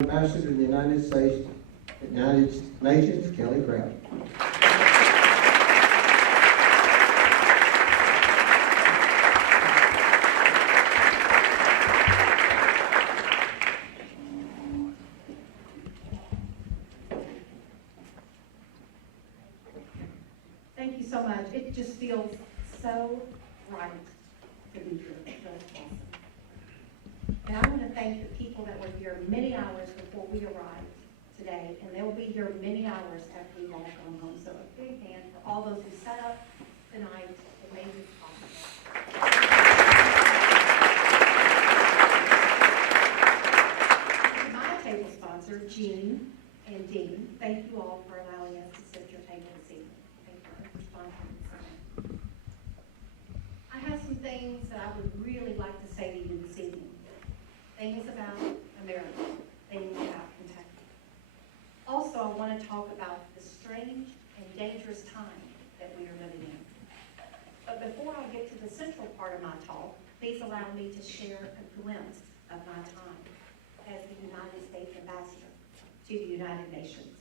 Ambassador to the United Nations, Kelly Crouch. Thank you so much. It just feels so right to be here. It's really awesome. And I want to thank the people that were here many hours before we arrived today, and they will be here many hours after we've all gone home. So a big hand for all those who set up tonight and made this possible. My table sponsor, Jean and Dean, thank you all for allowing us to sit at your table this evening. Thank you for sponsoring this event. I have some things that I would really like to say to you this evening. Things about America, things about Kentucky. Also, I want to talk about the strange and dangerous time that we are living in. But before I get to the central part of my talk, please allow me to share a glimpse of my time as the United States Ambassador to the United Nations.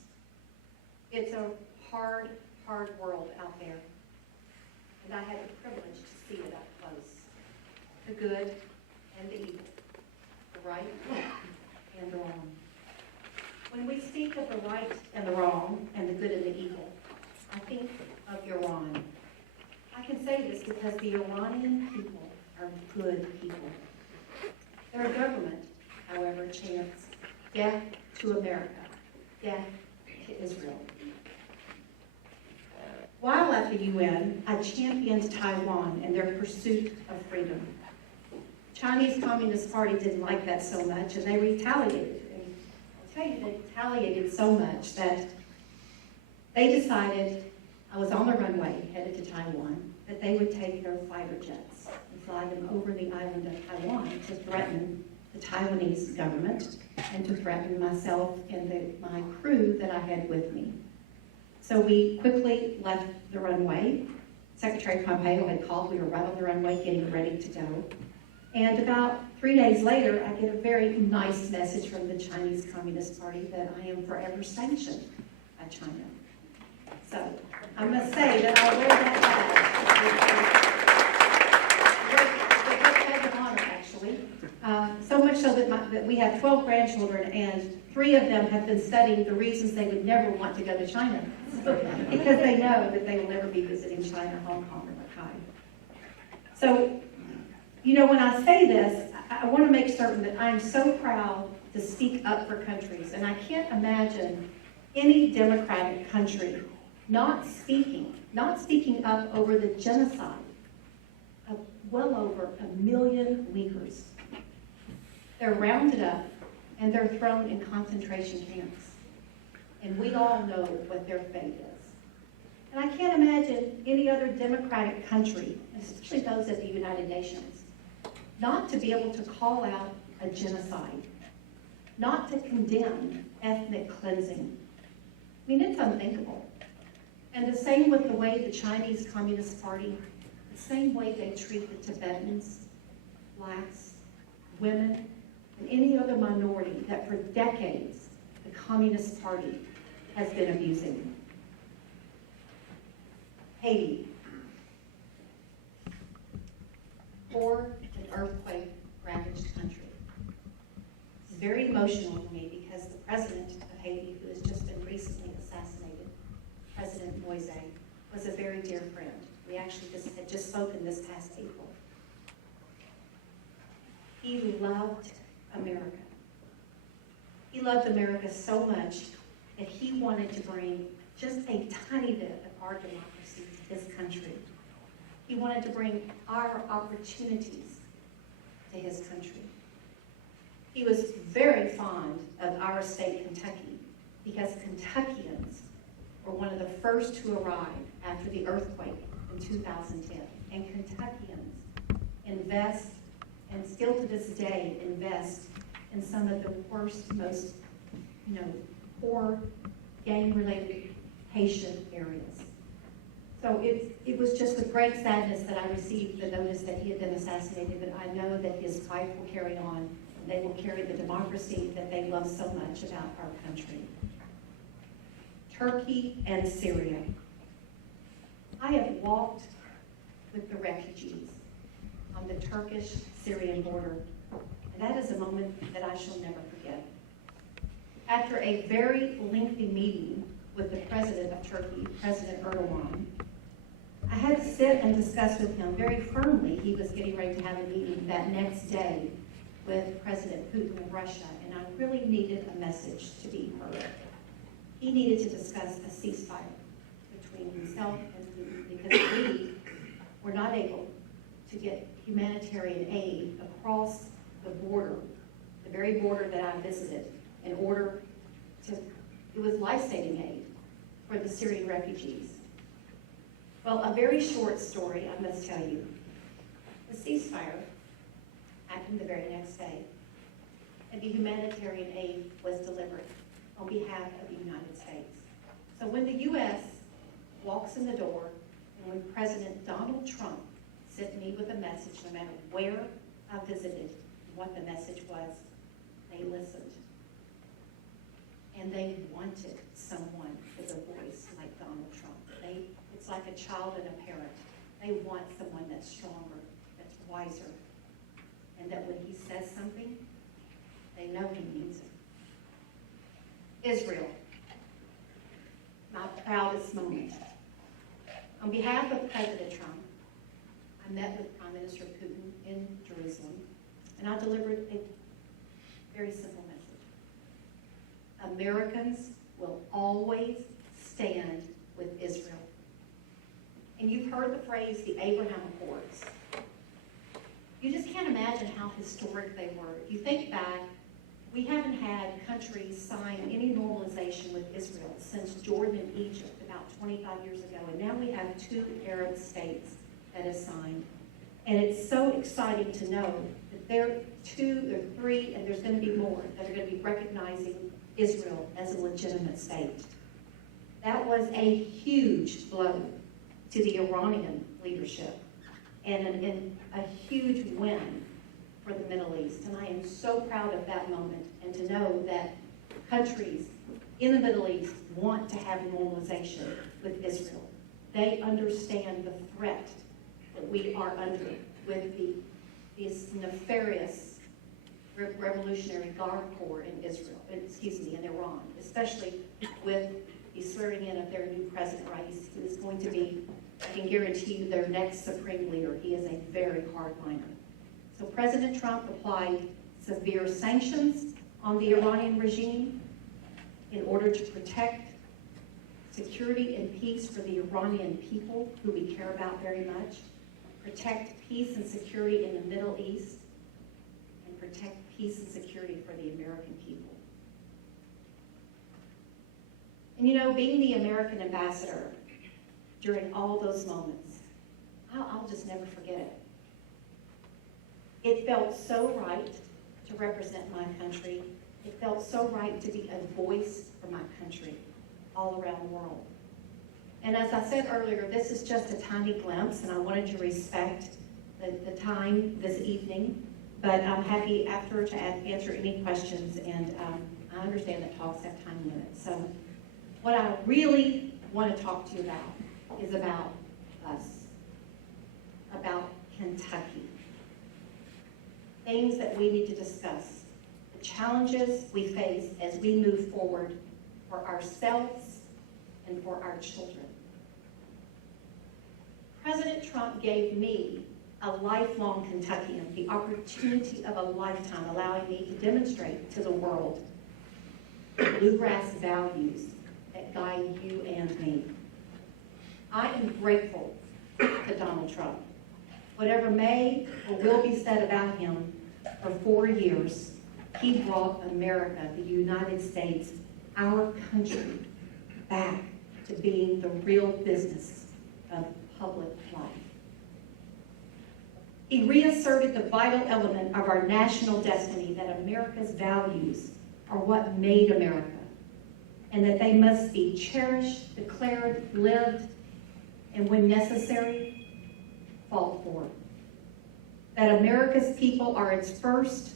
It's a hard, hard world out there, and I had the privilege to see it up close. The good and the evil, the right and the wrong. When we speak of the right and the wrong, and the good and the evil, I think of Iran. I can say this because the Iranian people are good people. Their government, however, chants death to America, death to Israel. While at the UN, I championed Taiwan and their pursuit of freedom. Chinese Communist Party didn't like that so much, and they retaliated. And I'll tell you, they retaliated so much that they decided, I was on the runway headed to Taiwan, that they would take their fighter jets and fly them over the island of Taiwan to threaten the Taiwanese government and to threaten myself and my crew that I had with me. So we quickly left the runway. Secretary Pompeo had called. We were right on the runway getting ready to go. And about 3 days later, I get a very nice message from the Chinese Communist Party that I am forever sanctioned by China. So I must say that I'll wear that badge. It's a badge of honor, actually. So much so that we have 12 grandchildren, and 3 of them have been studying the reasons they would never want to go to China. Because they know that they will never be visiting China, Hong Kong, or Macau. So, you know, when I say this, I want to make certain that I'm so proud to speak up for countries. And I can't imagine any democratic country not speaking up over the genocide of well over 1 million Uyghurs. They're rounded up and they're thrown in concentration camps. And we all know what their fate is. And I can't imagine any other democratic country, especially those at the United Nations, not to be able to call out a genocide, not to condemn ethnic cleansing. I mean, it's unthinkable. And the same with the way the Chinese Communist Party, the same way they treat the Tibetans, blacks, women, and any other minority that for decades the Communist Party has been abusing. Haiti. Poor and earthquake-ravaged country. It's very emotional for me because the president of Haiti, who has just been recently assassinated, President Moise, was a very dear friend. We actually had just spoken this past April. He loved America. He loved America so much that he wanted to bring just a tiny bit of our democracy to his country. He wanted to bring our opportunities to his country. He was very fond of our state, Kentucky, because Kentuckians were one of the first to arrive after the earthquake in 2010. And Kentuckians invest, and still to this day invest, in some of the worst, most, poor, gang-related Haitian areas. So it was just with great sadness that I received the notice that he had been assassinated, but I know that his wife will carry on they will carry the democracy that they love so much about our country. Turkey and Syria. I have walked with the refugees on the Turkish-Syrian border, and that is a moment that I shall never forget. After a very lengthy meeting with the president of Turkey, President Erdogan, I had to sit and discuss with him very firmly. He was getting ready to have a meeting that next day with President Putin of Russia, and I really needed a message to be heard. He needed to discuss a ceasefire between himself and Putin because we were not able to get humanitarian aid across the border, the very border that I visited, in order to, it was life-saving aid for the Syrian refugees. Well, a very short story, I must tell you. The ceasefire happened the very next day, and the humanitarian aid was delivered on behalf of the United States. So when the U.S. walks in the door, and when President Donald Trump sent me with a message, no matter where I visited, what the message was, they listened. And they wanted someone with a voice like Donald Trump. It's like a child and a parent. They want someone that's stronger, that's wiser, and that when he says something, they know he means it. Israel, my proudest moment. On behalf of President Trump, I met with Prime Minister Putin in Jerusalem, and I delivered a very simple message. Americans will always stand with Israel. And you've heard the phrase, the Abraham Accords. You just can't imagine how historic they were. If you think back, we haven't had countries sign any normalization with Israel since Jordan and Egypt about 25 years ago. And now we have 2 Arab states that have signed. And it's so exciting to know that there are 2 or 3, and there's going to be more, that are going to be recognizing Israel as a legitimate state. That was a huge blow to the Iranian leadership and a huge win for the Middle East. And I am so proud of that moment, and to know that countries in the Middle East want to have normalization with Israel. They understand the threat that we are under with these nefarious Revolutionary Guard Corps in Israel, in Iran, especially with the swearing in of their new president, right? He is going to be, I can guarantee you, their next supreme leader. He is a very hardliner. So President Trump applied severe sanctions on the Iranian regime in order to protect security and peace for the Iranian people, who we care about very much, protect peace and security in the Middle East, and protect peace and security for the American people. And you know, being the American ambassador during all those moments, I'll just never forget it. It felt so right to represent my country. It felt so right to be a voice for my country all around the world. And as I said earlier, this is just a tiny glimpse, and I wanted to respect the time this evening, but I'm happy after to answer any questions, and I understand that talks have time limits. So what I really want to talk to you about is about us, about Kentucky. Things that we need to discuss, the challenges we face as we move forward for ourselves and for our children. President Trump gave me, a lifelong Kentuckian, the opportunity of a lifetime, allowing me to demonstrate to the world the bluegrass values that guide you and me. I am grateful to Donald Trump. Whatever may or will be said about him, for 4 years, he brought America, the United States, our country, back to being the real business of public life. He reasserted the vital element of our national destiny, that America's values are what made America, and that they must be cherished, declared, lived, and when necessary, fought for. That America's people are its first,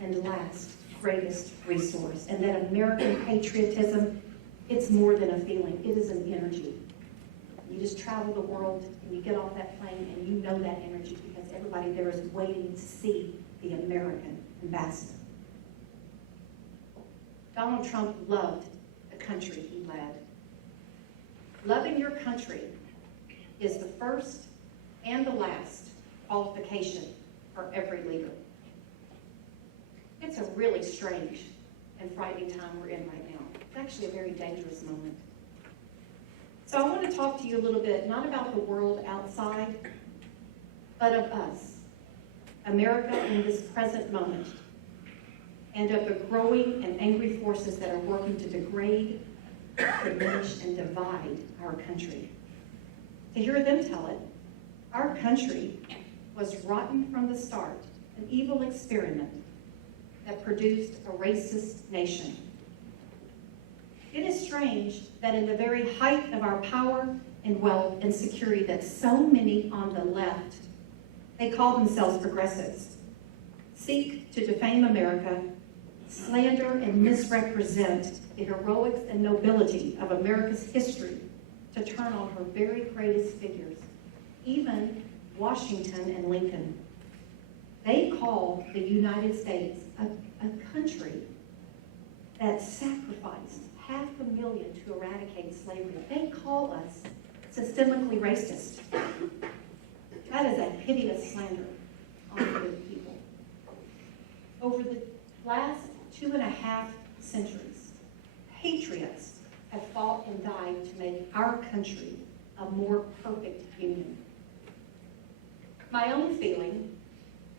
and last greatest resource, and that American patriotism, it's more than a feeling, it is an energy. You just travel the world and you get off that plane and you know that energy because everybody there is waiting to see the American ambassador. Donald Trump loved the country he led. Loving your country is the first and the last qualification for every leader. It's a really strange and frightening time we're in right now. It's actually a very dangerous moment. So I want to talk to you a little bit, not about the world outside, but of us, America in this present moment, and of the growing and angry forces that are working to degrade, diminish, and divide our country. To hear them tell it, our country was rotten from the start, an evil experiment that produced a racist nation. It is strange that in the very height of our power and wealth and security that so many on the left, they call themselves progressives, seek to defame America, slander and misrepresent the heroics and nobility of America's history to turn on her very greatest figures, even Washington and Lincoln. They call the United States a country that sacrificed 500,000 to eradicate slavery. They call us systemically racist. That is a hideous slander on good people. Over the last 2.5 centuries, patriots have fought and died to make our country a more perfect union. My own feeling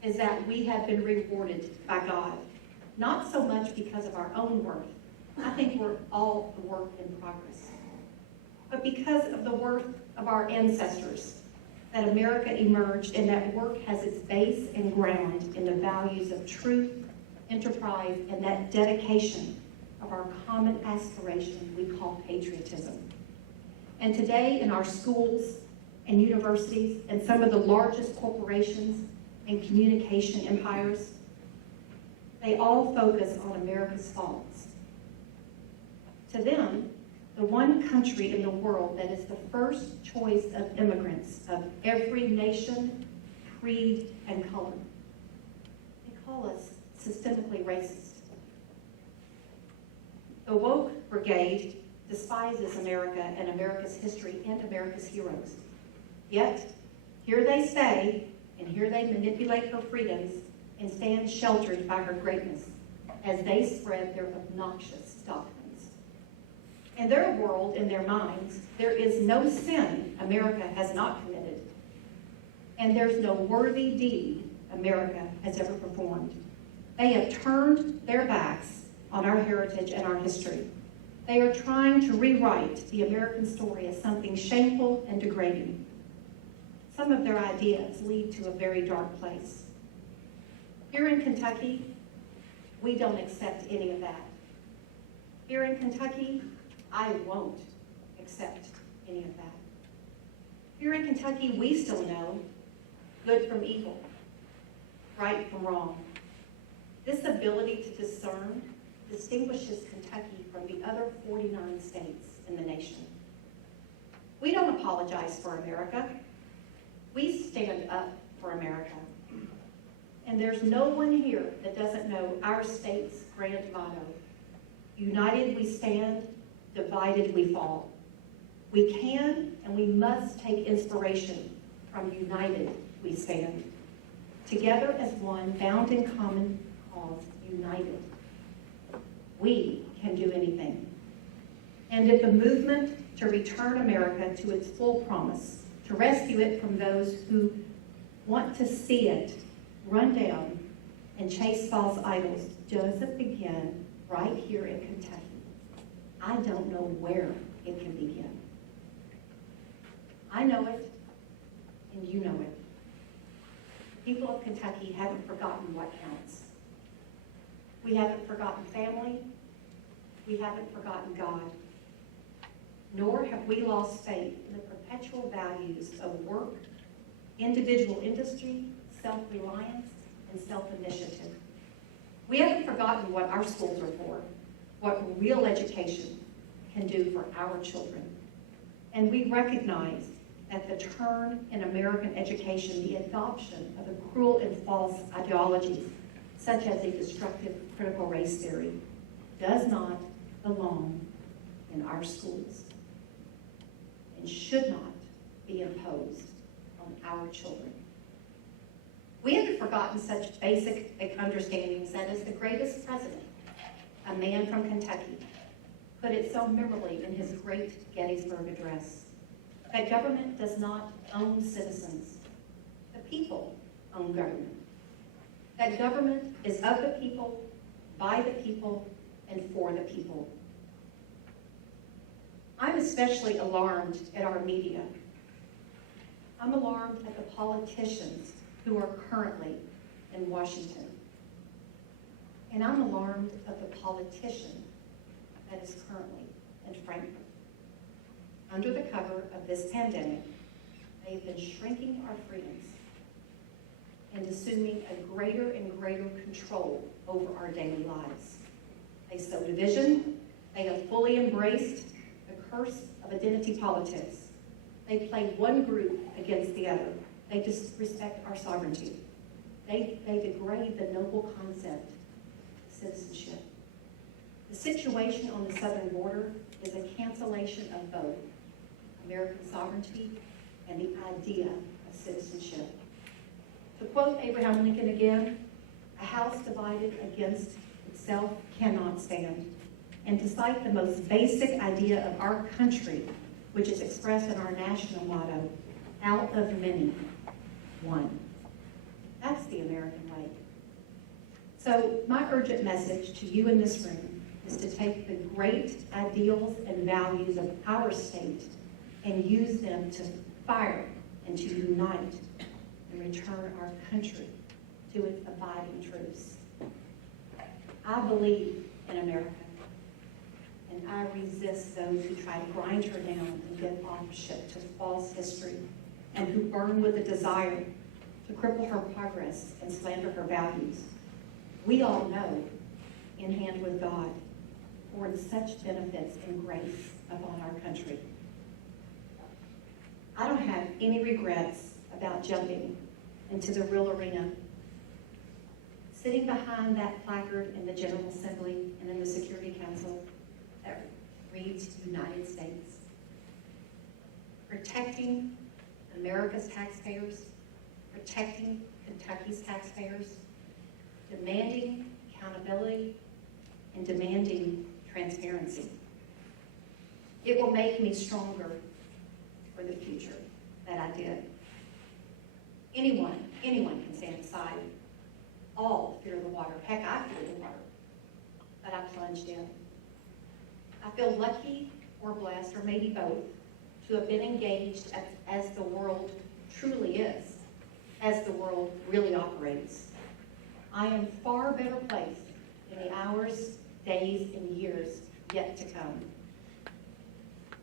is that we have been rewarded by God, not so much because of our own worth. I think we're all a work in progress. But because of the worth of our ancestors, that America emerged, and that work has its base and ground in the values of truth, enterprise, and that dedication of our common aspiration we call patriotism. And today in our schools and universities and some of the largest corporations and communication empires, they all focus on America's faults. To them, the one country in the world that is the first choice of immigrants of every nation, creed, and color. They call us systemically racist. The woke brigade despises America and America's history and America's heroes. Yet, here they stay, and here they manipulate her freedoms and stand sheltered by her greatness as they spread their obnoxious doctrines. In their world, in their minds, there is no sin America has not committed, and there's no worthy deed America has ever performed. They have turned their backs on our heritage and our history. They are trying to rewrite the American story as something shameful and degrading. Some of their ideas lead to a very dark place. Here in Kentucky, we don't accept any of that. Here in Kentucky, I won't accept any of that. Here in Kentucky, we still know good from evil, right from wrong. This ability to discern distinguishes Kentucky from the other 49 states in the nation. We don't apologize for America. We stand up for America. And there's no one here that doesn't know our state's grand motto: united we stand, divided we fall. We can and we must take inspiration from united we stand. Together as one, bound in common cause, united, we can do anything. And if the movement to return America to its full promise, to rescue it from those who want to see it run down and chase false idols, doesn't begin right here in Kentucky, I don't know where it can begin. I know it, and you know it. The people of Kentucky haven't forgotten what counts. We haven't forgotten family. We haven't forgotten God. Nor have we lost faith in the perpetual values of work, individual industry, self-reliance, and self-initiative. We haven't forgotten what our schools are for, what real education can do for our children. And we recognize that the turn in American education, the adoption of the cruel and false ideologies, such as a destructive critical race theory, does not belong in our schools and should not be imposed on our children. We haven't forgotten such basic understandings that as the greatest president, a man from Kentucky, put it so memorably in his great Gettysburg Address, that government does not own citizens. The people own government. That government is of the people, by the people, and for the people. I'm especially alarmed at our media. I'm alarmed at the politicians who are currently in Washington. And I'm alarmed of the politician that is currently in Frankfurt. Under the cover of this pandemic, they've been shrinking our freedoms and assuming a greater and greater control over our daily lives. They sow division. They have fully embraced the curse of identity politics. They play one group against the other. They disrespect our sovereignty. They degrade the noble concept of citizenship. The situation on the southern border is a cancellation of both American sovereignty and the idea of citizenship. To quote Abraham Lincoln again, a house divided against itself cannot stand. And to cite the most basic idea of our country, which is expressed in our national motto, out of many, one. That's the American way. So my urgent message to you in this room is to take the great ideals and values of our state and use them to fire and to unite and return our country to its abiding truths. I believe in America, and I resist those who try to grind her down and give authorship to false history, and who burn with a desire to cripple her progress and slander her values. We all know, in hand with God, poured such benefits and grace upon our country. I don't have any regrets about jumping into the real arena. Sitting behind that placard in the General Assembly and in the Security Council that reads United States. Protecting America's taxpayers, protecting Kentucky's taxpayers, demanding accountability, and demanding transparency. It will make me stronger for the future that I did. Anyone can stand aside. All fear the water. Heck, I fear the water. But I plunged in. I feel lucky or blessed, or maybe both, to have been engaged as the world truly is, as the world really operates. I am far better placed in the hours, days, and years yet to come.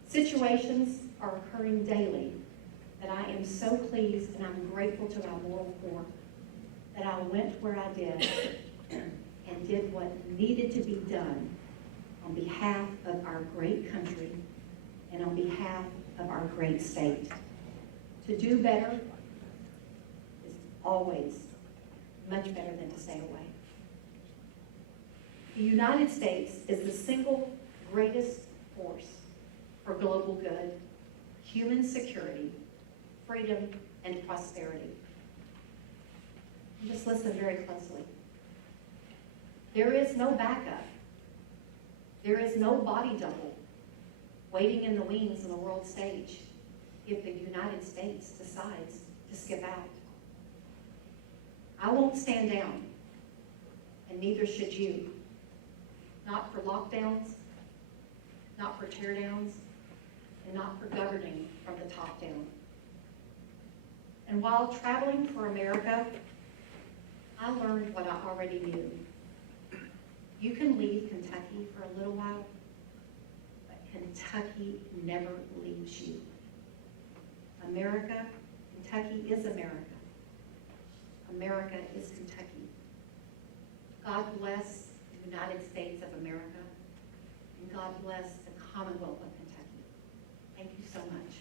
Situations are occurring daily that I am so pleased and I'm grateful to our moral core that I went where I did and did what needed to be done on behalf of our great country and on behalf of our great state. To do better is always much better than to stay away. The United States is the single greatest force for global good, human security, freedom, and prosperity. Just listen very closely. There is no backup. There is no body double waiting in the wings on the world stage if the United States decides to skip out. I won't stand down, and neither should you. Not for lockdowns, not for teardowns, and not for governing from the top down. And while traveling for America, I learned what I already knew. You can leave Kentucky for a little while, but Kentucky never leaves you. America, Kentucky is America. America is Kentucky. God bless the United States of America, and God bless the Commonwealth of Kentucky. Thank you so much.